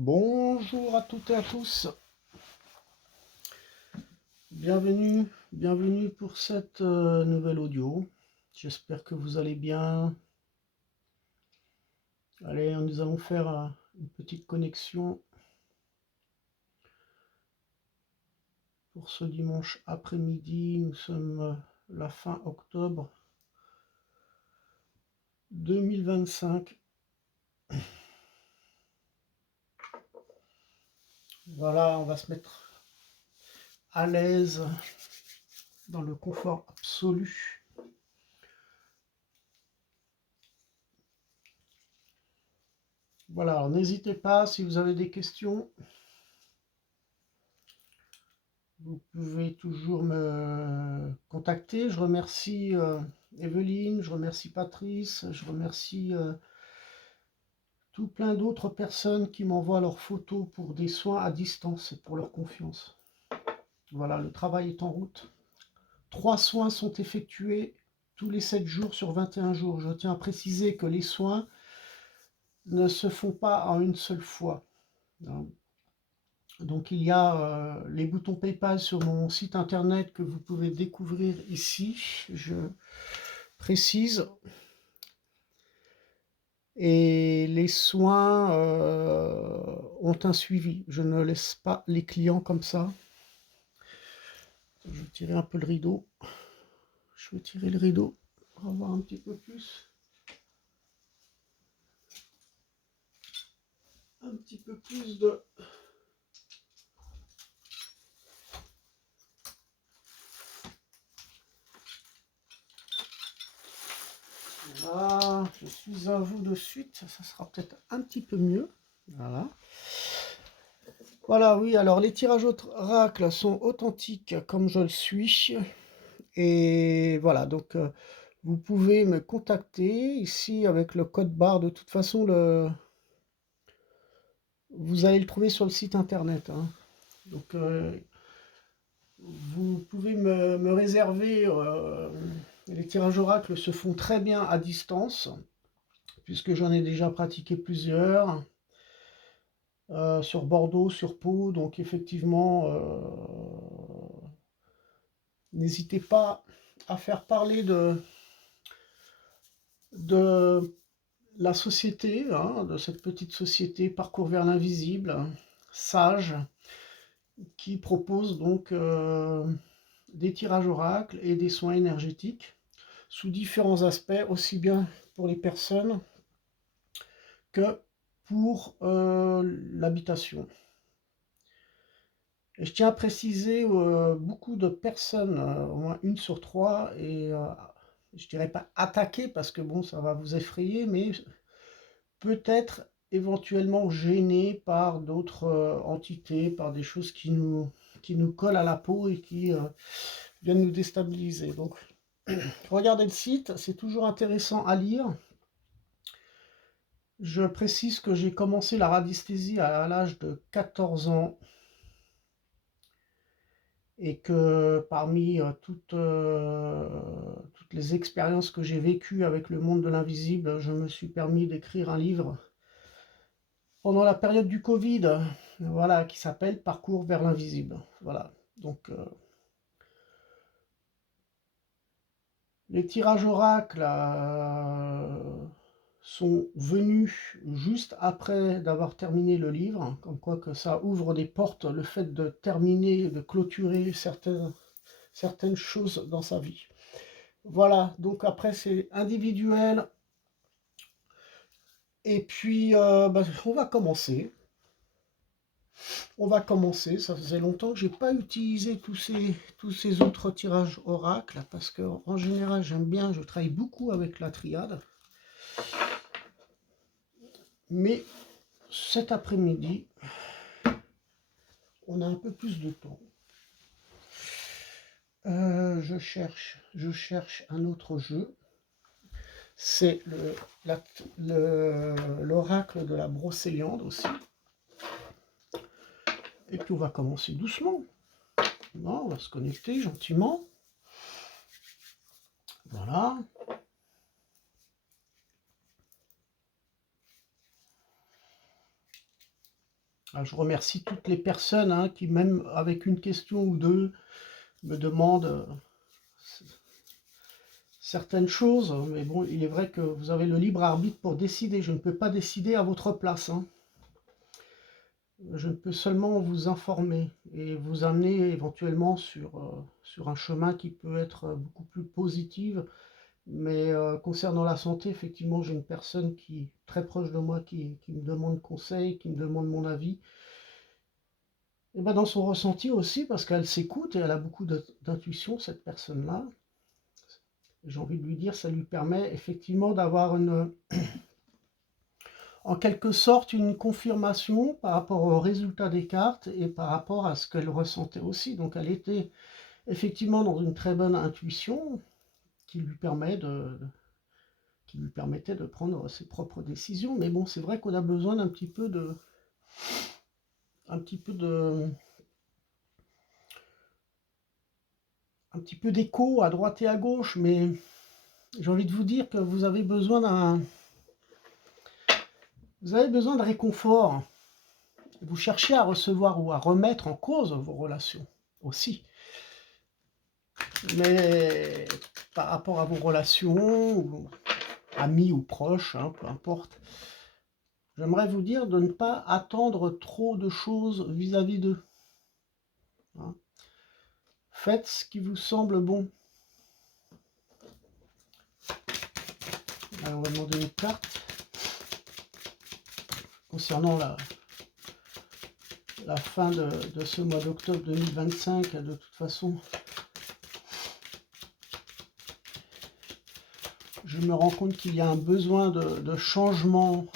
Bonjour à toutes et à tous, bienvenue pour cette nouvelle audio. J'espère que vous allez bien. Allez, nous allons faire une petite connexion pour ce dimanche après-midi. Nous sommes la fin octobre 2025. Voilà, on va se mettre à l'aise dans le confort absolu. Voilà, alors n'hésitez pas si vous avez des questions. Vous pouvez toujours me contacter. Je remercie Evelyne, je remercie Patrice, je remercie tout plein d'autres personnes qui m'envoient leurs photos pour des soins à distance et pour leur confiance. Voilà, le travail est en route. 3 soins sont effectués tous les 7 jours sur 21 jours. Je tiens à préciser que les soins ne se font pas en une seule fois. Donc il y a les boutons PayPal sur mon site internet que vous pouvez découvrir ici, je précise. Et les soins ont un suivi. Je ne laisse pas les clients comme ça. Je vais tirer un peu le rideau. Je vais tirer le rideau pour avoir un petit peu plus. Un petit peu plus de... Voilà, je suis à vous de suite, ça sera peut-être un petit peu mieux. Voilà. Voilà, oui, alors les tirages au oracle sont authentiques comme je le suis. Et voilà, donc vous pouvez me contacter ici avec le code barre. De toute façon, vous allez le trouver sur le site internet, hein. Donc vous pouvez me réserver. Les tirages oracle se font très bien à distance, puisque j'en ai déjà pratiqué plusieurs. Sur Bordeaux, sur Pau, donc effectivement, n'hésitez pas à faire parler de la société, hein, de cette petite société Parcours vers l'invisible, Sage, qui propose donc des tirages oracles et des soins énergétiques sous différents aspects, aussi bien pour les personnes que pour l'habitation. Et je tiens à préciser, beaucoup de personnes, au moins 1 sur 3, et je dirais pas attaquer parce que bon, ça va vous effrayer, mais peut-être éventuellement gêné par d'autres entités, par des choses qui nous collent à la peau et qui viennent nous déstabiliser. Donc, regardez le site, c'est toujours intéressant à lire. Je précise que j'ai commencé la radiesthésie à l'âge de 14 ans et que parmi toutes les expériences que j'ai vécues avec le monde de l'invisible, je me suis permis d'écrire un livre pendant la période du Covid, voilà, qui s'appelle Parcours vers l'invisible. Voilà, donc les tirages oracles sont venus juste après d'avoir terminé le livre, comme quoi que ça ouvre des portes, le fait de terminer, de clôturer certaines choses dans sa vie. Voilà, donc après c'est individuel. Et puis on va commencer. Ça faisait longtemps que j'ai pas utilisé tous ces autres tirages oracles, parce que en général j'aime bien, je travaille beaucoup avec la triade. Mais cet après-midi, on a un peu plus de temps. Je cherche un autre jeu. C'est l'oracle de la brocéliande aussi. Et puis on va commencer doucement. Non, on va se connecter gentiment. Voilà. Je remercie toutes les personnes hein, qui, même avec une question ou deux, me demandent certaines choses. Mais bon, il est vrai que vous avez le libre arbitre pour décider. Je ne peux pas décider à votre place. Hein. Je ne peux seulement vous informer et vous amener éventuellement sur un chemin qui peut être beaucoup plus positif. Mais concernant la santé, effectivement, j'ai une personne qui est très proche de moi qui me demande conseil, qui me demande mon avis. Et ben dans son ressenti aussi, parce qu'elle s'écoute et elle a beaucoup d'intuition, cette personne-là. J'ai envie de lui dire, ça lui permet effectivement d'avoir en quelque sorte une confirmation par rapport au résultat des cartes et par rapport à ce qu'elle ressentait aussi. Donc elle était effectivement dans une très bonne intuition qui lui permettait de prendre ses propres décisions. Mais bon, c'est vrai qu'on a besoin d'un petit peu d'écho à droite et à gauche, mais j'ai envie de vous dire que vous avez besoin de réconfort. Vous cherchez à recevoir ou à remettre en cause vos relations aussi. Mais par rapport à vos relations, ou amis ou proches, hein, peu importe, j'aimerais vous dire de ne pas attendre trop de choses vis-à-vis d'eux. Hein. Faites ce qui vous semble bon. Alors, on va demander une carte concernant la fin de ce mois d'octobre 2025. De toute façon, je me rends compte qu'il y a un besoin de changement,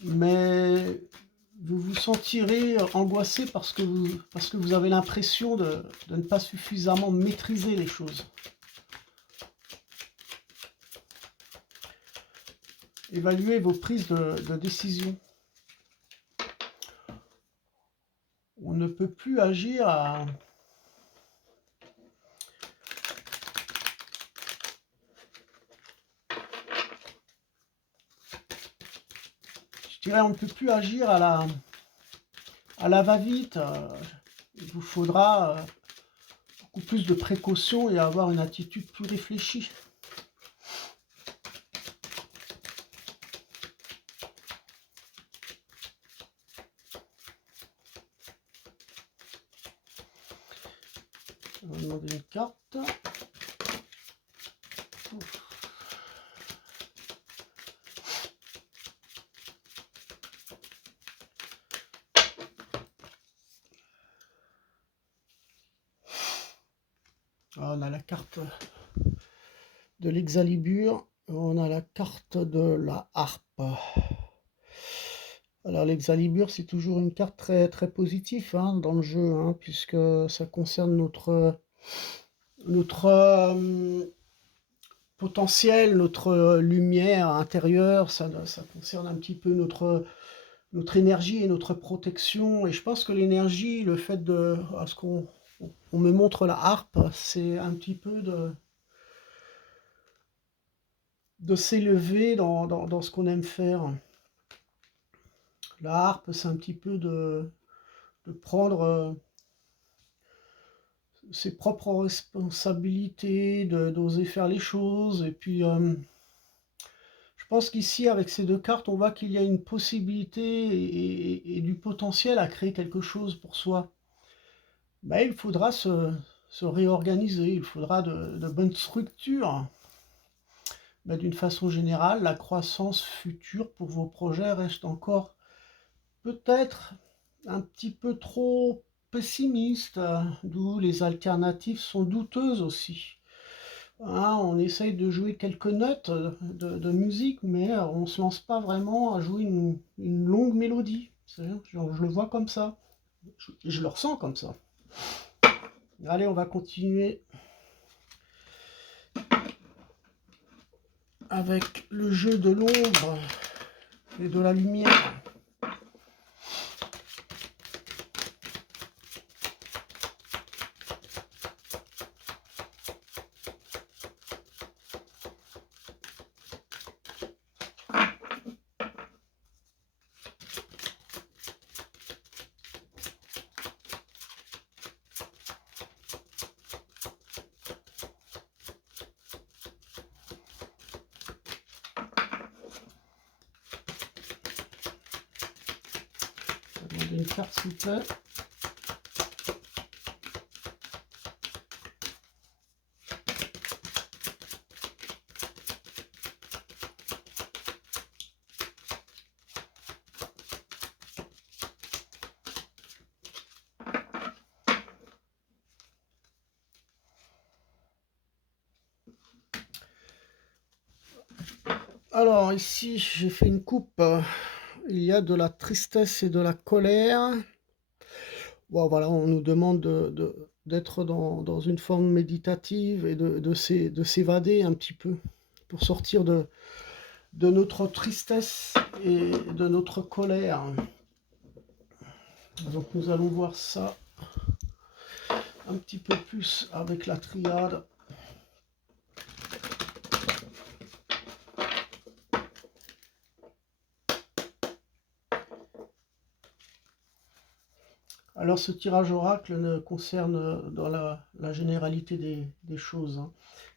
mais vous vous sentirez angoissé parce que vous avez l'impression de ne pas suffisamment maîtriser les choses. Évaluez vos prises de décision. On ne peut plus agir à... Je dirais, on ne peut plus agir à la va-vite. Il vous faudra beaucoup plus de précautions et avoir une attitude plus réfléchie. On va demander une carte. On a la carte de l'Exalibur, on a la carte de la harpe. Alors l'Exalibur, c'est toujours une carte très, très positive hein, dans le jeu, hein, puisque ça concerne notre potentiel, notre lumière intérieure, ça concerne un petit peu notre énergie et notre protection. Et je pense que l'énergie, le fait de... Parce qu'on me montre la harpe, c'est un petit peu de s'élever dans ce qu'on aime faire. La harpe, c'est un petit peu de prendre ses propres responsabilités, d'oser faire les choses. Et puis, je pense qu'ici, avec ces deux cartes, on voit qu'il y a une possibilité et du potentiel à créer quelque chose pour soi. Mais il faudra se réorganiser, il faudra de bonnes structures. Mais d'une façon générale, la croissance future pour vos projets reste encore peut-être un petit peu trop pessimiste, d'où les alternatives sont douteuses aussi. Hein, on essaye de jouer quelques notes de musique, mais on ne se lance pas vraiment à jouer une longue mélodie. Je le vois comme ça, je le ressens comme ça. Allez, on va continuer avec le jeu de l'ombre et de la lumière. demander une carte, s'il vous plaît. Alors ici, j'ai fait une coupe. Il y a de la tristesse et de la colère. Bon, voilà, on nous demande d'être dans une forme méditative et de s'évader un petit peu pour sortir de notre tristesse et de notre colère. Donc nous allons voir ça un petit peu plus avec la triade. Alors ce tirage oracle ne concerne dans la généralité des choses, hein,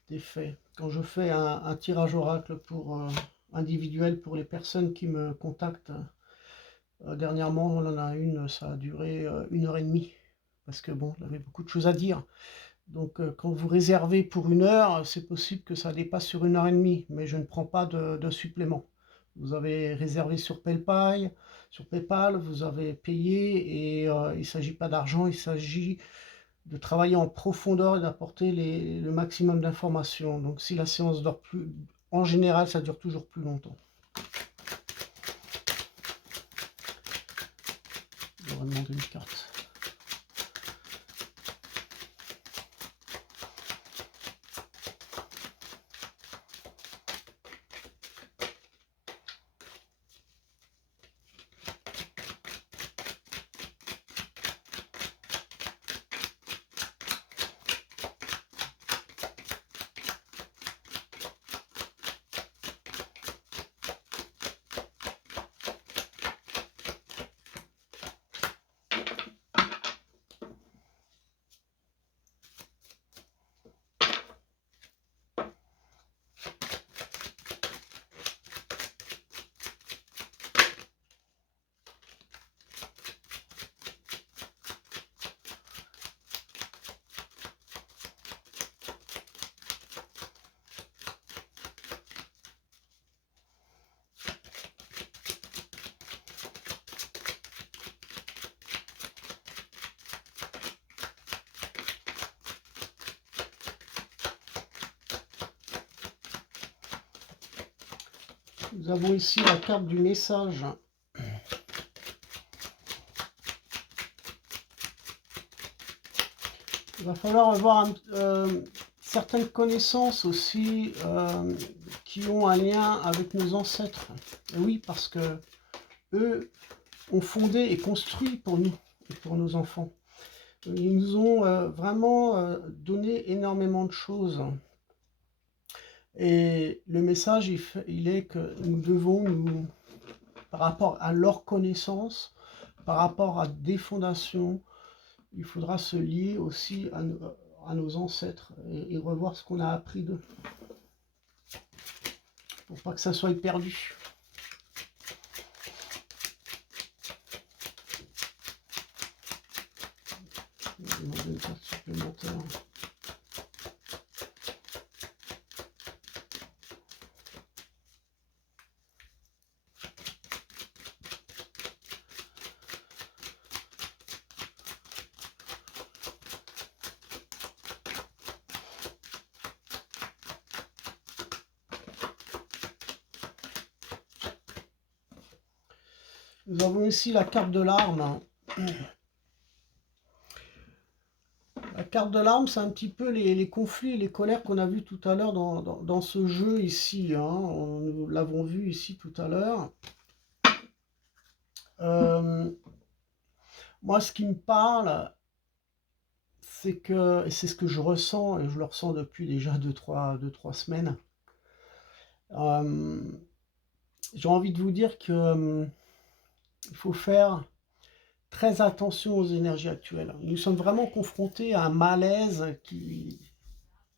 des faits. Quand je fais un tirage oracle pour individuel pour les personnes qui me contactent, dernièrement on en a une, ça a duré 1 heure et demie, parce que bon, j'avais beaucoup de choses à dire. Donc quand vous réservez pour 1 heure, c'est possible que ça dépasse sur 1 heure et demie, mais je ne prends pas de supplément. Vous avez réservé sur PayPal, vous avez payé et il ne s'agit pas d'argent, il s'agit de travailler en profondeur et d'apporter le maximum d'informations. Donc si la séance dure plus, en général, ça dure toujours plus longtemps. Je vais demander une carte. Nous avons ici la carte du message. Il va falloir avoir certaines connaissances aussi qui ont un lien avec nos ancêtres. Et oui, parce que eux ont fondé et construit pour nous et pour nos enfants. Ils nous ont vraiment donné énormément de choses. Et le message, il est que nous devons, par rapport à leurs connaissances, par rapport à des fondations, il faudra se lier aussi à nos ancêtres et revoir ce qu'on a appris d'eux, pour pas que ça soit perdu. Je vais demander une carte supplémentaire. Nous avons ici la carte de l'arme. La carte de l'arme, c'est un petit peu les conflits et les colères qu'on a vus tout à l'heure dans ce jeu ici. Hein. Nous l'avons vu ici tout à l'heure. Moi, ce qui me parle, c'est que, et c'est ce que je ressens, et je le ressens depuis déjà 2-3 semaines, j'ai envie de vous dire que il faut faire très attention aux énergies actuelles. Nous sommes vraiment confrontés à un malaise qui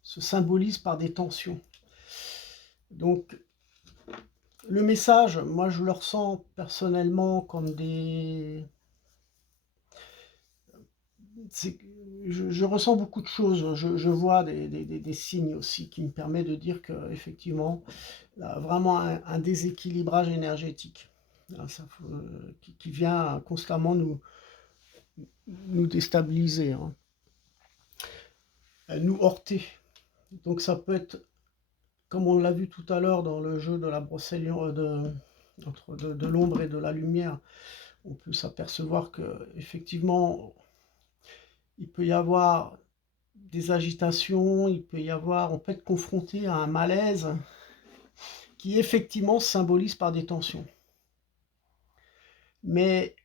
se symbolise par des tensions. Donc, le message, moi je le ressens personnellement comme des je ressens beaucoup de choses. Je vois des signes aussi qui me permettent de dire qu'effectivement, il y a vraiment un déséquilibrage énergétique. Hein, qui vient constamment nous déstabiliser, hein, nous heurter. Donc ça peut être, comme on l'a vu tout à l'heure dans le jeu de la brosse à entre de l'ombre et de la lumière, on peut s'apercevoir que effectivement il peut y avoir des agitations, on peut être confronté à un malaise qui effectivement se symbolise par des tensions. Mais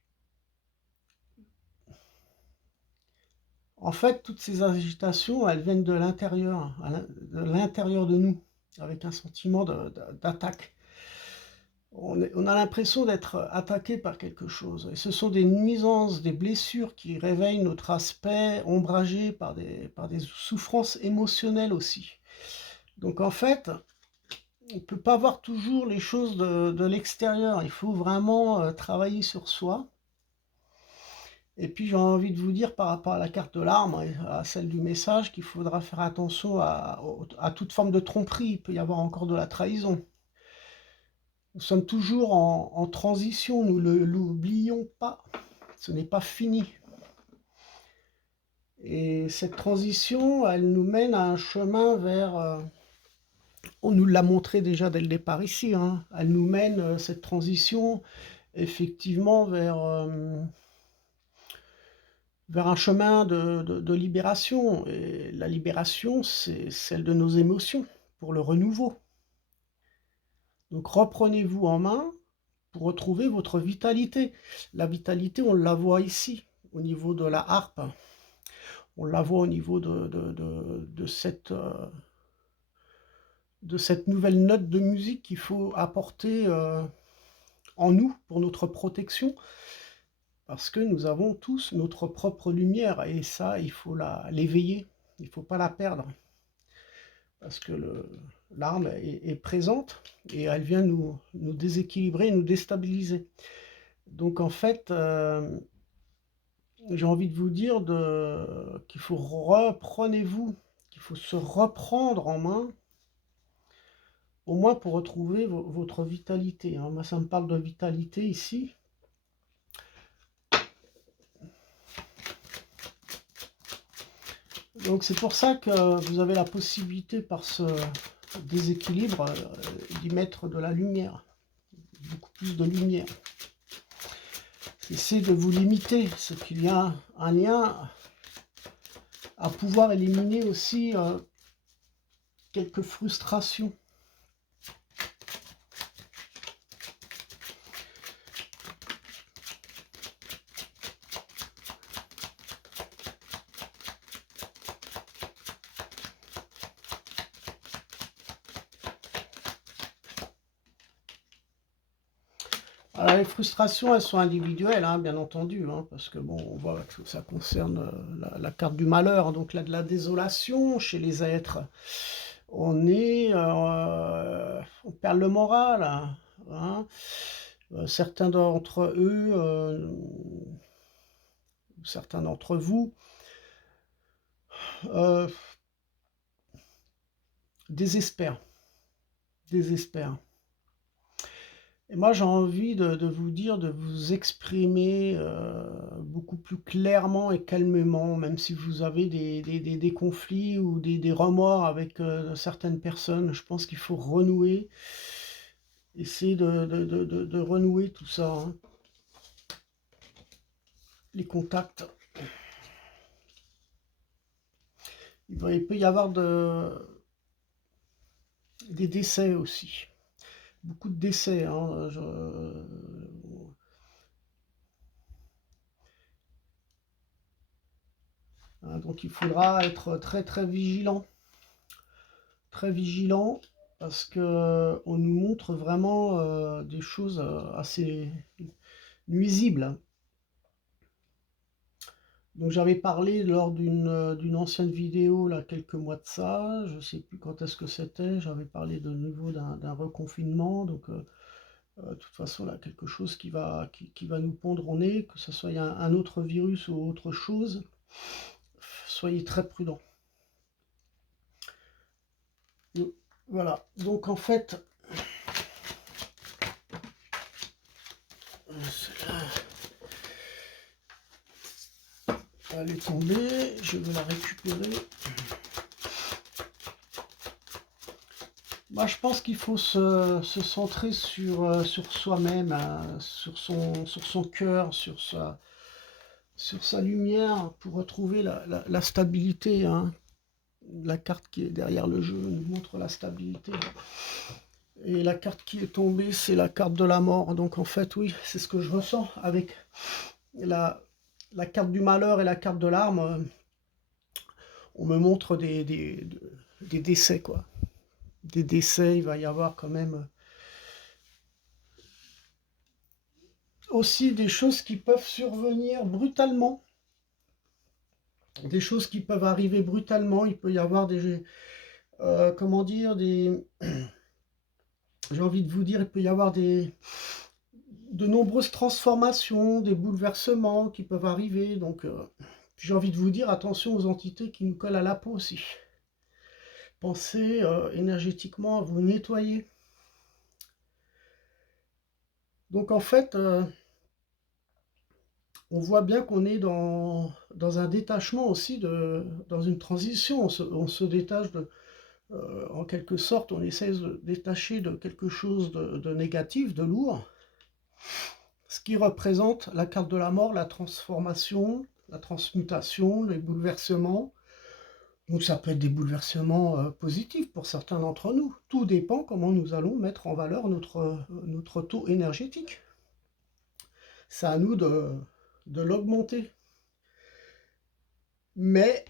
en fait, toutes ces agitations, elles viennent de l'intérieur, de l'intérieur de nous, avec un sentiment d'attaque. On a l'impression d'être attaqué par quelque chose. Et ce sont des nuisances, des blessures qui réveillent notre aspect ombragé par des souffrances émotionnelles aussi. Donc en fait, on ne peut pas voir toujours les choses de l'extérieur. Il faut vraiment travailler sur soi. Et puis j'ai envie de vous dire par rapport à la carte de l'arme et à celle du message qu'il faudra faire attention à toute forme de tromperie. Il peut y avoir encore de la trahison. Nous sommes toujours en transition, nous ne l'oublions pas. Ce n'est pas fini. Et cette transition, elle nous mène à un chemin vers... on nous l'a montré déjà dès le départ ici, hein. Elle nous mène, cette transition, effectivement, vers un chemin de libération. Et la libération, c'est celle de nos émotions, pour le renouveau. Donc reprenez-vous en main pour retrouver votre vitalité. La vitalité, on la voit ici, au niveau de la harpe. On la voit au niveau de cette nouvelle note de musique qu'il faut apporter en nous pour notre protection. Parce que nous avons tous notre propre lumière et ça, il faut l'éveiller, il ne faut pas la perdre. Parce que l'arme est présente et elle vient nous déséquilibrer, nous déstabiliser. Donc en fait, j'ai envie de vous dire qu'il faut reprenez-vous, qu'il faut se reprendre en main, au moins pour retrouver votre vitalité, hein. Moi, ça me parle de vitalité ici. Donc c'est pour ça que vous avez la possibilité par ce déséquilibre d'y mettre de la lumière, beaucoup plus de lumière. Essayez de vous limiter, c'est qu'il y a un lien à pouvoir éliminer aussi quelques frustrations. Alors, les frustrations, elles sont individuelles, hein, bien entendu, hein, parce que bon, on voit que ça concerne la carte du malheur, donc là, de la désolation chez les êtres. On perd le moral, hein. Certains d'entre eux, certains d'entre vous, euh, désespèrent, désespèrent. Et moi, j'ai envie de vous dire, de vous exprimer beaucoup plus clairement et calmement, même si vous avez des conflits ou des remords avec certaines personnes. Je pense qu'il faut renouer, essayer de renouer tout ça, hein. Les contacts. Il peut y avoir des décès aussi. Beaucoup de décès, hein. Donc il faudra être très très vigilant. Très vigilant parce que on nous montre vraiment des choses assez nuisibles. Donc j'avais parlé lors d'une ancienne vidéo, là, quelques mois de ça, je sais plus quand est-ce que c'était, j'avais parlé de nouveau d'un reconfinement, donc de toute façon là, quelque chose qui va nous pondre au nez, que ce soit un autre virus ou autre chose. Soyez très prudents. Voilà, donc en fait, elle est tombée, je vais la récupérer. Moi, je pense qu'il faut se centrer sur soi-même, sur son cœur, sur sa lumière, pour retrouver la stabilité. Hein. La carte qui est derrière le jeu nous montre la stabilité. Et la carte qui est tombée, c'est la carte de la mort. Donc en fait, oui, c'est ce que je ressens avec la carte du malheur et la carte de l'arme. On me montre des décès, quoi. Des décès, il va y avoir quand même aussi des choses qui peuvent survenir brutalement. Des choses qui peuvent arriver brutalement. Il peut y avoir comment dire, j'ai envie de vous dire, il peut y avoir de nombreuses transformations, des bouleversements qui peuvent arriver. Donc, j'ai envie de vous dire, attention aux entités qui nous collent à la peau aussi. Pensez énergétiquement à vous nettoyer. Donc, en fait, on voit bien qu'on est dans un détachement aussi, dans une transition. On se détache en quelque sorte, on essaie de se détacher de quelque chose de négatif, de lourd, ce qui représente la carte de la mort, la transformation, la transmutation, les bouleversements. Donc ça peut être des bouleversements positifs pour certains d'entre nous. Tout dépend comment nous allons mettre en valeur notre taux énergétique. C'est à nous de l'augmenter. Mais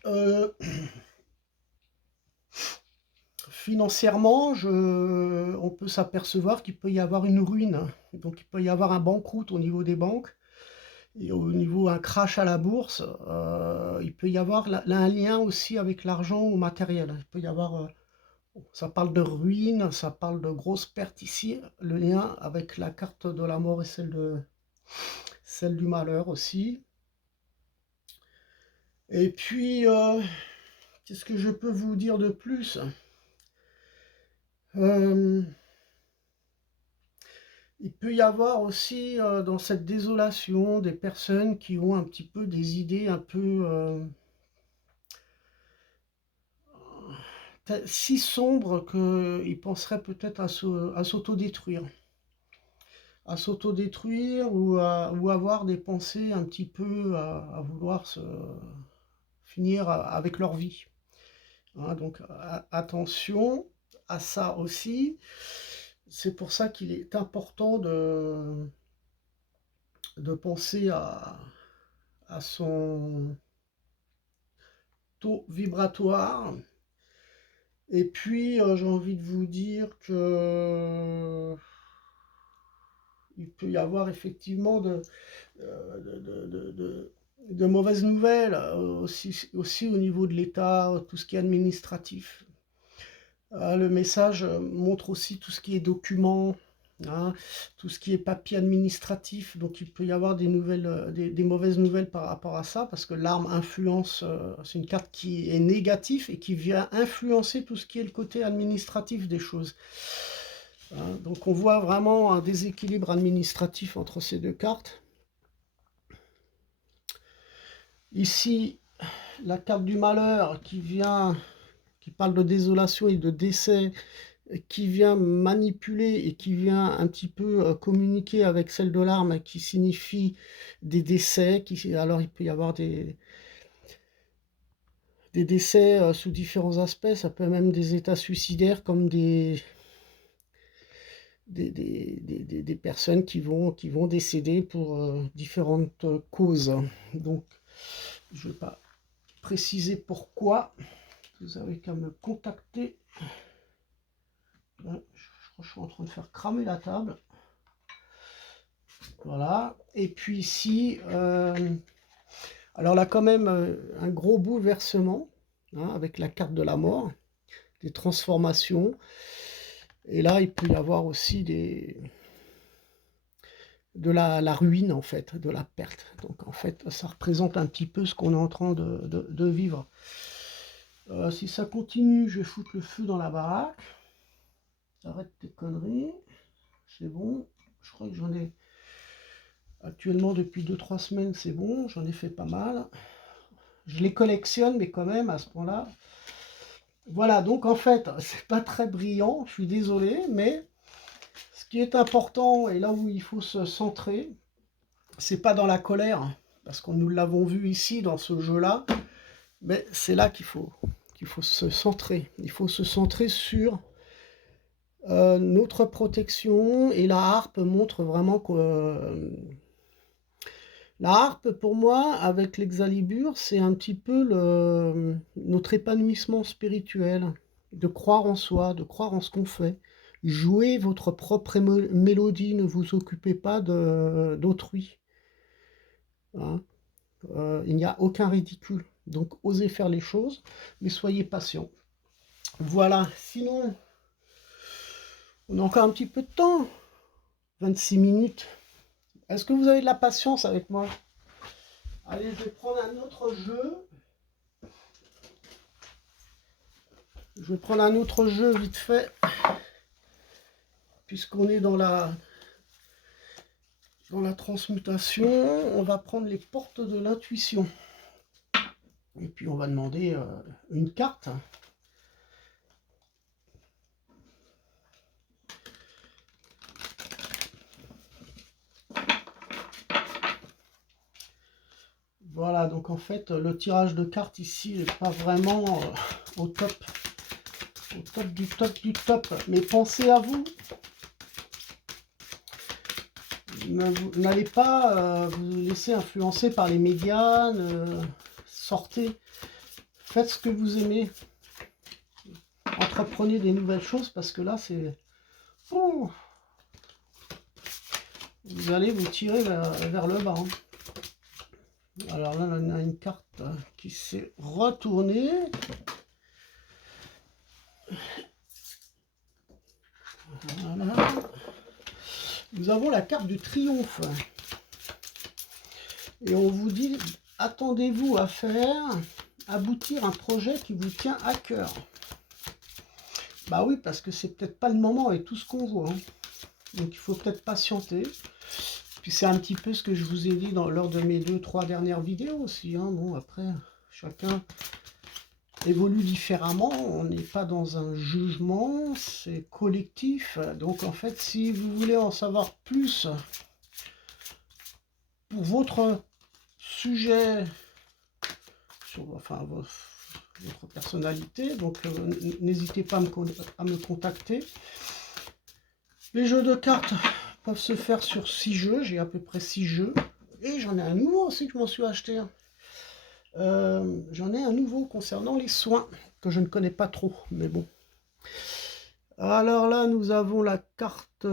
financièrement, on peut s'apercevoir qu'il peut y avoir une ruine. Donc il peut y avoir un banqueroute au niveau des banques. Et au niveau un crash à la bourse, il peut y avoir un lien aussi avec l'argent ou matériel. Il peut y avoir, ça parle de ruine, ça parle de grosses pertes ici. Le lien avec la carte de la mort et celle du malheur aussi. Et puis, qu'est-ce que je peux vous dire de plus? Il peut y avoir aussi dans cette désolation des personnes qui ont un petit peu des idées un peu si sombres qu'ils penseraient peut-être à s'autodétruire. À s'autodétruire ou avoir des pensées un petit peu à vouloir finir avec leur vie. Hein, donc attention à ça aussi. C'est pour ça qu'il est important de penser à son taux vibratoire. Et puis, j'ai envie de vous dire que il peut y avoir effectivement de mauvaises nouvelles aussi au niveau de l'État, tout ce qui est administratif. Le message montre aussi tout ce qui est documents, hein, tout ce qui est papier administratif. Donc il peut y avoir des mauvaises nouvelles par rapport à ça, parce que l'arme influence, c'est une carte qui est négative et qui vient influencer tout ce qui est le côté administratif des choses. Hein, donc on voit vraiment un déséquilibre administratif entre ces deux cartes. Ici, la carte du malheur qui parle de désolation et de décès, qui vient manipuler et qui vient un petit peu communiquer avec celle de l'arme, qui signifie des décès. Alors il peut y avoir des décès sous différents aspects, ça peut même des états suicidaires comme des personnes qui vont décéder pour différentes causes. Donc je ne vais pas préciser pourquoi. Vous avez qu'à me contacter. Là, je crois que je suis en train de faire cramer la table. Voilà. Et puis ici, alors là quand même un gros bouleversement, hein, avec la carte de la mort, des transformations. Et là, il peut y avoir aussi la ruine, en fait, de la perte. Donc, en fait, ça représente un petit peu ce qu'on est en train de vivre. Si ça continue, je vais foutre le feu dans la baraque. Arrête tes conneries. C'est bon. Je crois que j'en ai... Actuellement, depuis 2-3 semaines, c'est bon. J'en ai fait pas mal. Je les collectionne, mais quand même, à ce point-là... Voilà, donc en fait, c'est pas très brillant, je suis désolé, mais ce qui est important, et là où il faut se centrer, c'est pas dans la colère, parce que nous l'avons vu ici, dans ce jeu-là, mais c'est là qu'il faut se centrer. Il faut se centrer sur notre protection, et la harpe montre vraiment que... la harpe, pour moi, avec l'Exalibur, c'est un petit peu notre épanouissement spirituel, de croire en soi, de croire en ce qu'on fait. Jouez votre propre mélodie, ne vous occupez pas d'autrui. Hein. Il n'y a aucun ridicule. Donc, osez faire les choses, mais soyez patient. Voilà, sinon, on a encore un petit peu de temps. 26 minutes. Est-ce que vous avez de la patience avec moi? Allez, je vais prendre un autre jeu. Je vais prendre un autre jeu vite fait, puisqu'on est dans la transmutation. On va prendre les portes de l'intuition. Et puis on va demander une carte. Voilà, donc en fait, le tirage de cartes ici n'est pas vraiment au top. Au top du top du top. Mais pensez à vous. N'allez pas vous laisser influencer par les médias. Sortez. Faites ce que vous aimez. Entreprenez des nouvelles choses parce que là, c'est... Oh, vous allez vous tirer vers le bas. Hein. Alors là, on a une carte qui s'est retournée. Voilà. Nous avons la carte du triomphe. Et on vous dit, attendez-vous à faire aboutir un projet qui vous tient à cœur. Bah oui, parce que c'est peut-être pas le moment avec tout ce qu'on voit. Hein. Donc il faut peut-être patienter. Puis c'est un petit peu ce que je vous ai dit lors de mes 2-3 dernières vidéos aussi. Hein. Bon, après, chacun évolue différemment. On n'est pas dans un jugement, c'est collectif. Donc en fait, si vous voulez en savoir plus pour votre sujet, sur enfin, votre personnalité, donc n'hésitez pas à me contacter. Les jeux de cartes peuvent se faire sur 6 jeux, j'ai à peu près 6 jeux. Et j'en ai un nouveau aussi que je m'en suis acheté. J'en ai un nouveau concernant les soins, que je ne connais pas trop, mais bon. Alors là, nous avons la carte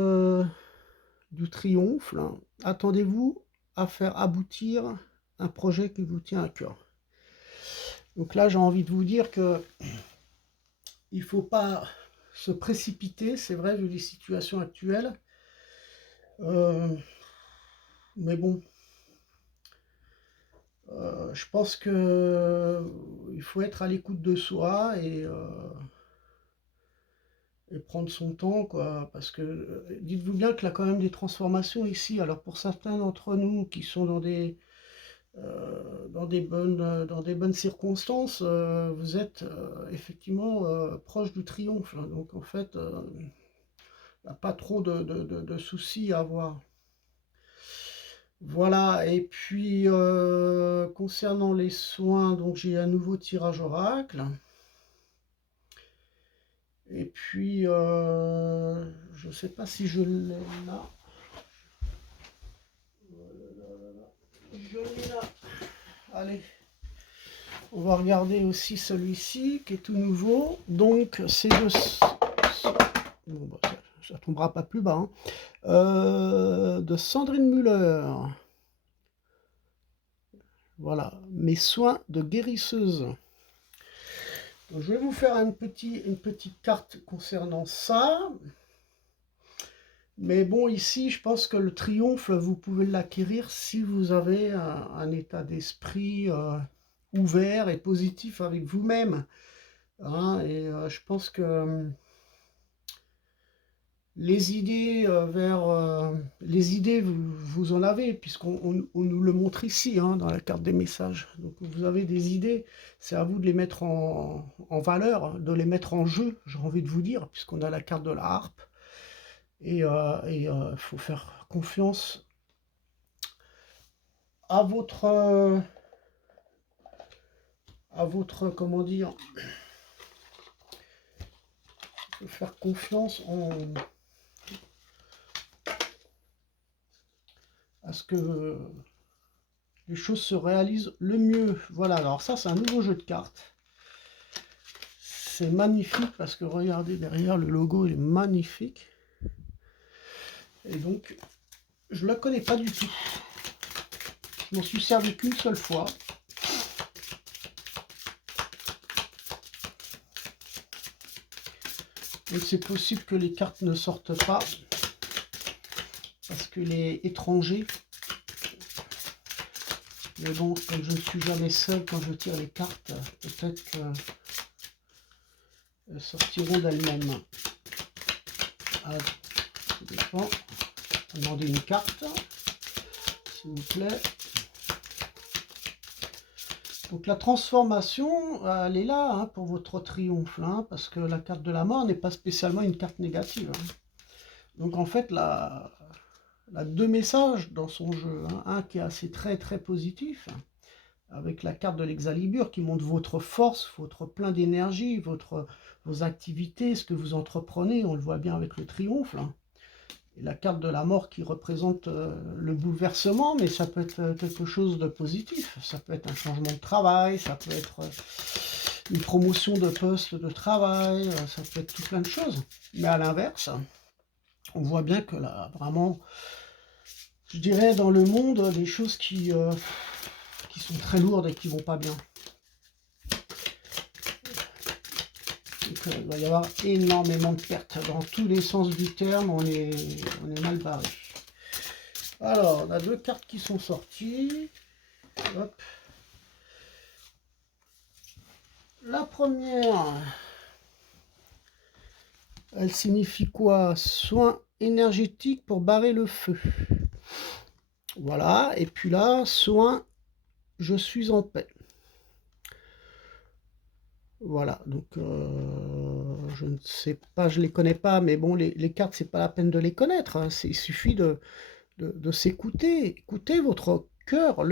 du triomphe. Attendez-vous à faire aboutir un projet qui vous tient à cœur. Donc là, j'ai envie de vous dire que il ne faut pas se précipiter, c'est vrai, vu les situations actuelles. Mais bon, je pense que il faut être à l'écoute de soi et prendre son temps, quoi. Parce que dites-vous bien qu'il y a quand même des transformations ici. Alors pour certains d'entre nous qui sont dans des bonnes circonstances, vous êtes effectivement proche du triomphe. Hein. Donc en fait, il n'y a pas trop de soucis à avoir. Voilà, et puis concernant les soins, donc j'ai un nouveau tirage oracle. Et puis, je ne sais pas si je l'ai là. Je l'ai là. Allez. On va regarder aussi celui-ci qui est tout nouveau. Donc, c'est de... Bon, bah, ça ne tombera pas plus bas. Hein. De Sandrine Müller. Voilà. Mes soins de guérisseuse. Donc, je vais vous faire une petite carte concernant ça. Mais bon, ici, je pense que le triomphe, vous pouvez l'acquérir si vous avez un état d'esprit ouvert et positif avec vous-même, hein. Et je pense que les idées les idées, vous en avez, puisqu'on nous le montre ici, hein, dans la carte des messages. Donc vous avez des idées, c'est à vous de les mettre en valeur, de les mettre en jeu, j'ai envie de vous dire, puisqu'on a la carte de la harpe. Et il faut faire confiance à comment dire, faut faire confiance à ce que les choses se réalisent le mieux. Voilà, alors ça, c'est un nouveau jeu de cartes. C'est magnifique parce que regardez derrière, le logo, il est magnifique. Et donc, je ne la connais pas du tout. Je m'en suis servi qu'une seule fois. Donc c'est possible que les cartes ne sortent pas parce que les étrangers. Mais bon, comme je ne suis jamais seul quand je tire les cartes, peut-être qu'elles sortiront d'elles-mêmes. Ah, ça dépend. Demandez une carte, s'il vous plaît. Donc la transformation, elle est là, hein, pour votre triomphe, hein, parce que la carte de la mort n'est pas spécialement une carte négative, hein. Donc en fait, elle a deux messages dans son jeu, hein. Un qui est assez très positif, avec la carte de l'Exalibur qui montre votre force, votre plein d'énergie, vos activités, ce que vous entreprenez, on le voit bien avec le triomphe, là. Et la carte de la mort qui représente le bouleversement, mais ça peut être quelque chose de positif. Ça peut être un changement de travail, ça peut être une promotion de poste de travail, ça peut être tout plein de choses. Mais à l'inverse, on voit bien que là, vraiment, je dirais dans le monde, des choses qui sont très lourdes et qui vont pas bien. Donc, il va y avoir énormément de pertes dans tous les sens du terme, on est mal barré. Alors, on a deux cartes qui sont sorties. Hop. La première, elle signifie quoi? Soin énergétique pour barrer le feu. Voilà, et puis là, soin, je suis en paix. Voilà, donc je ne sais pas, je les connais pas, mais bon, les cartes, c'est pas la peine de les connaître, hein. Il suffit de s'écouter. Écoutez votre cœur,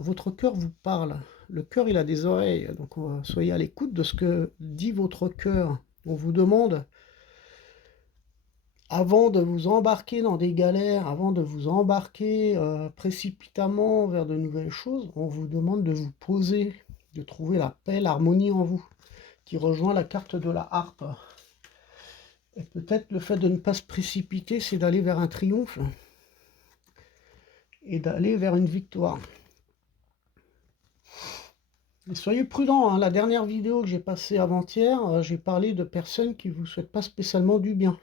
votre cœur vous parle. Le cœur, il a des oreilles, donc soyez à l'écoute de ce que dit votre cœur. On vous demande, avant de vous embarquer dans des galères, avant de vous embarquer précipitamment vers de nouvelles choses, on vous demande de vous poser, de trouver la paix, l'harmonie en vous, qui rejoint la carte de la harpe. Et peut-être le fait de ne pas se précipiter, c'est d'aller vers un triomphe et d'aller vers une victoire. Et soyez prudents, hein. La dernière vidéo que j'ai passée avant-hier, j'ai parlé de personnes qui ne vous souhaitent pas spécialement du bien.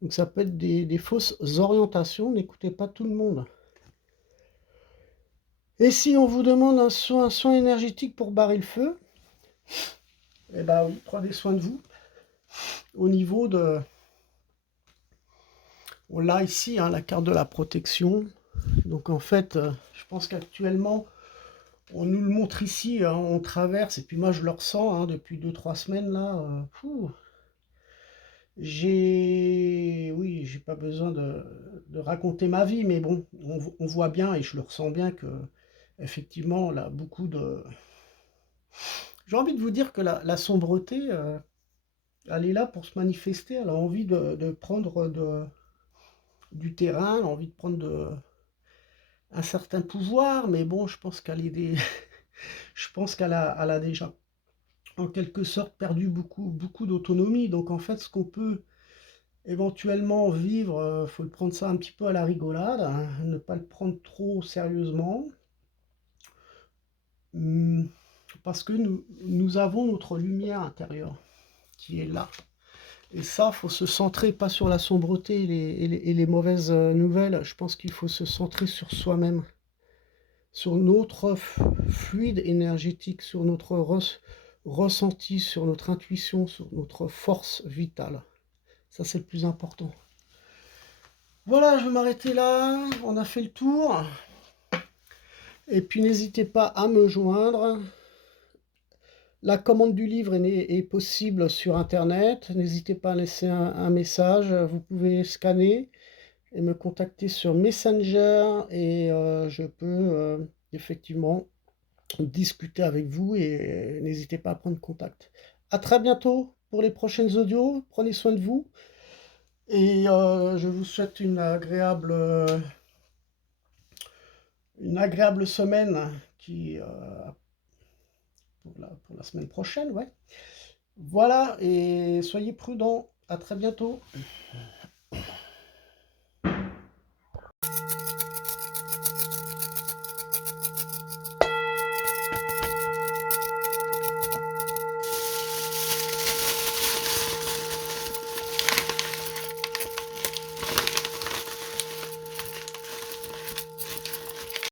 Donc ça peut être des fausses orientations, n'écoutez pas tout le monde. Et si on vous demande un soin énergétique pour barrer le feu, eh bien oui, prenez soin de vous. Au niveau de... On l'a ici, hein, la carte de la protection. Donc en fait, je pense qu'actuellement, on nous le montre ici, hein, on traverse, et puis moi je le ressens, hein, depuis 2-3 semaines là. Oui, j'ai pas besoin de raconter ma vie, mais bon, on voit bien, et je le ressens bien, que effectivement, là, beaucoup de... J'ai envie de vous dire que la sombreté, elle est là pour se manifester, elle a envie de prendre du terrain, elle a envie de prendre un certain pouvoir, mais bon, je pense qu'elle est je pense qu'elle a déjà, en quelque sorte, perdu beaucoup d'autonomie. Donc en fait, ce qu'on peut éventuellement vivre, faut le prendre ça un petit peu à la rigolade, hein, ne pas le prendre trop sérieusement. Parce que nous avons notre lumière intérieure qui est là. Et ça, faut se centrer pas sur la sombreté et les mauvaises nouvelles. Je pense qu'il faut se centrer sur soi-même, sur notre fluide énergétique, sur notre ressenti, sur notre intuition, sur notre force vitale. Ça, c'est le plus important. Voilà, je vais m'arrêter là. On a fait le tour. Et puis, n'hésitez pas à me joindre. La commande du livre est possible sur Internet. N'hésitez pas à laisser un message. Vous pouvez scanner et me contacter sur Messenger et je peux effectivement discuter avec vous et n'hésitez pas à prendre contact. À très bientôt pour les prochaines audios. Prenez soin de vous et je vous souhaite une agréable semaine pour la semaine prochaine, ouais. Voilà, et soyez prudents. À très bientôt.